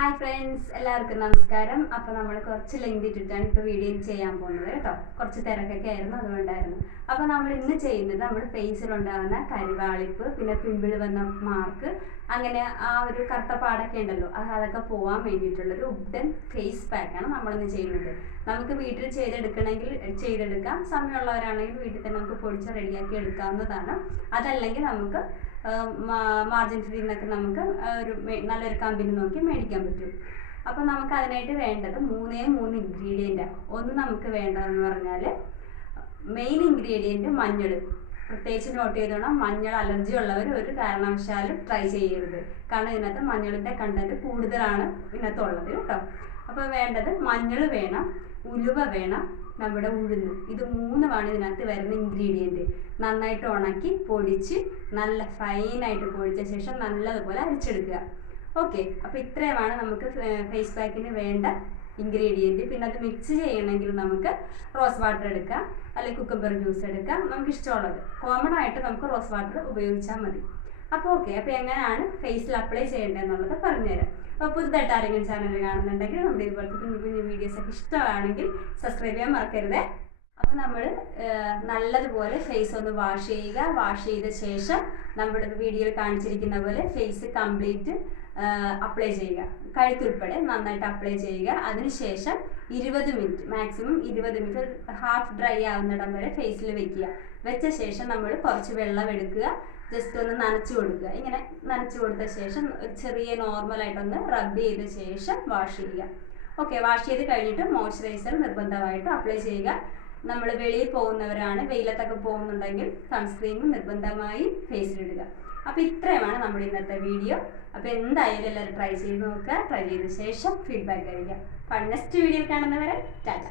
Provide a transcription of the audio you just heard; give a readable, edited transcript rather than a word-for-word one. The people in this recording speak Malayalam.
ഹായ് ഫ്രണ്ട്സ്, എല്ലാവർക്കും നമസ്കാരം. അപ്പോൾ നമ്മൾ കുറച്ച് ലെങ്ത് ഇട്ടിട്ടാണ് ഇപ്പോൾ വീഡിയോ ചെയ്യാൻ പോകുന്നത് കേട്ടോ. കുറച്ച് തിരക്കൊക്കെ ആയിരുന്നു, അതുകൊണ്ടായിരുന്നു. അപ്പോൾ നമ്മൾ ഇന്ന് ചെയ്യുന്നത് നമ്മുടെ ഫേസിലുണ്ടാകുന്ന കരിവാളിപ്പ്, പിന്നെ പിമ്പിൾ വന്ന മാർക്ക്, അങ്ങനെ ആ ഒരു കറുത്ത പാടൊക്കെ ഉണ്ടല്ലോ, അതൊക്കെ പോകാൻ വേണ്ടിയിട്ടുള്ളൊരു ഉബ്ഡൻ ഫേസ് പാക്കാണ് നമ്മളിന്ന് ചെയ്യുന്നത്. നമുക്ക് വീട്ടിൽ ചെയ്തെടുക്കണമെങ്കിൽ ചെയ്തെടുക്കാം, സമയമുള്ളവരാണെങ്കിൽ വീട്ടിൽ തന്നെ നമുക്ക് പൊടിച്ച് റെഡിയാക്കി എടുക്കാവുന്നതാണ്. അതല്ലെങ്കിൽ നമുക്ക് മാർജിൻ ഫ്രീ എന്നൊക്കെ നമുക്ക് നല്ലൊരു കമ്പനി നോക്കി മേടിക്കാൻ പറ്റും. അപ്പോൾ നമുക്ക് അതിനായിട്ട് വേണ്ടത് മൂന്ന് ഇൻഗ്രീഡിയൻ്റാണ്. ഒന്ന് നമുക്ക് വേണ്ടതെന്ന് പറഞ്ഞാൽ മെയിൻ ഇൻഗ്രീഡിയൻറ്റ് മഞ്ഞൾ. പ്രത്യേകിച്ച് നോട്ട് ചെയ്തോണം, മഞ്ഞൾ അലർജി ഉള്ളവർ ഒരു കാരണവശാലും ട്രൈ ചെയ്യരുത്. കാരണം ഇതിനകത്ത് മഞ്ഞളിൻ്റെ കണ്ടൻറ്റ് കൂടുതലാണ് ഇതിനകത്തുള്ളത് കേട്ടോ. അപ്പോൾ വേണ്ടത് മഞ്ഞൾ വേണം, ഉലുവ വേണം, നമ്മുടെ ഉഴുന്ന്. ഇത് മൂന്നുമാണ് ഇതിനകത്ത് വരുന്ന ഇൻഗ്രീഡിയൻറ്റ്. നന്നായിട്ട് ഉണക്കി പൊടിച്ച് നല്ല ഫൈനായിട്ട് പൊടിച്ച ശേഷം നല്ലതുപോലെ അരിച്ചെടുക്കുക. ഓക്കെ, അപ്പോൾ ഇത്രയുമാണ് നമുക്ക് ഫേസ് പാക്കിന് വേണ്ട ഇൻഗ്രീഡിയൻറ്റ്. പിന്നെ അത് മിക്സ് ചെയ്യണമെങ്കിൽ നമുക്ക് റോസ് വാട്ടർ എടുക്കാം, അല്ലെങ്കിൽ കുക്കുംബർ ജ്യൂസ് എടുക്കാം, നമുക്ക് ഇഷ്ടമുള്ളത്. കോമൺ ആയിട്ട് നമുക്ക് റോസ് വാട്ടർ ഉപയോഗിച്ചാൽ മതി. അപ്പോൾ ഓക്കെ, അപ്പോൾ എങ്ങനെയാണ് ഫേസിൽ അപ്ലൈ ചെയ്യേണ്ടതെന്നുള്ളത് പറഞ്ഞുതരാം. അപ്പോൾ പുതുതായിട്ട് ആരെങ്കിലും ചാനൽ കാണുന്നുണ്ടെങ്കിൽ നമ്മുടെ ഇതുപോലത്തെ കുഞ്ഞു വീഡിയോസൊക്കെ ഇഷ്ടമാണെങ്കിൽ സബ്സ്ക്രൈബ് ചെയ്യാൻ മറക്കരുത്. അപ്പോൾ നമ്മൾ നല്ലതുപോലെ ഫേസ് ഒന്ന് വാഷ് ചെയ്യുക. വാഷ് ചെയ്ത ശേഷം നമ്മുടെ വീഡിയോയിൽ കാണിച്ചിരിക്കുന്ന പോലെ ഫേസ് കംപ്ലീറ്റ് അപ്ലൈ ചെയ്യുക, കഴുത്തുൾപ്പെടെ നന്നായിട്ട് അപ്ലൈ ചെയ്യുക. അതിനുശേഷം 20 minute, maximum 20 minute half dry ആവുന്നിടം വരെ ഫേസിൽ വെക്കുക. വെച്ച ശേഷം നമ്മൾ കുറച്ച് വെള്ളം എടുക്കുക, ജസ്റ്റ് ഒന്ന് നനച്ചു കൊടുക്കുക. ഇങ്ങനെ നനച്ചു കൊടുത്ത ശേഷം ഒരു ചെറിയ നോർമലായിട്ടൊന്ന് റബ്ബ് ചെയ്ത ശേഷം വാഷ് ചെയ്യുക. ഓക്കെ, വാഷ് ചെയ്ത് കഴിഞ്ഞിട്ട് മോയ്സ്ചറൈസർ നിർബന്ധമായിട്ടും അപ്ലൈ ചെയ്യുക. നമ്മൾ വെളിയിൽ പോകുന്നവരാണ്, വെയിലത്തൊക്കെ പോകുന്നുണ്ടെങ്കിൽ സൺസ്ക്രീനും നിർബന്ധമായി ഫേസിലിടുക. അപ്പോൾ ഇത്രയുമാണ് നമ്മുടെ ഇന്നത്തെ വീഡിയോ. അപ്പോൾ എന്തായാലും എല്ലാവരും ട്രൈ ചെയ്ത് നോക്കുക. ട്രൈ ചെയ്ത ശേഷം ഫീഡ്ബാക്ക് അറിയിക്കുക. അപ്പോൾ നെക്സ്റ്റ് വീഡിയോയിൽ കാണുന്നവരെ ടാറ്റ.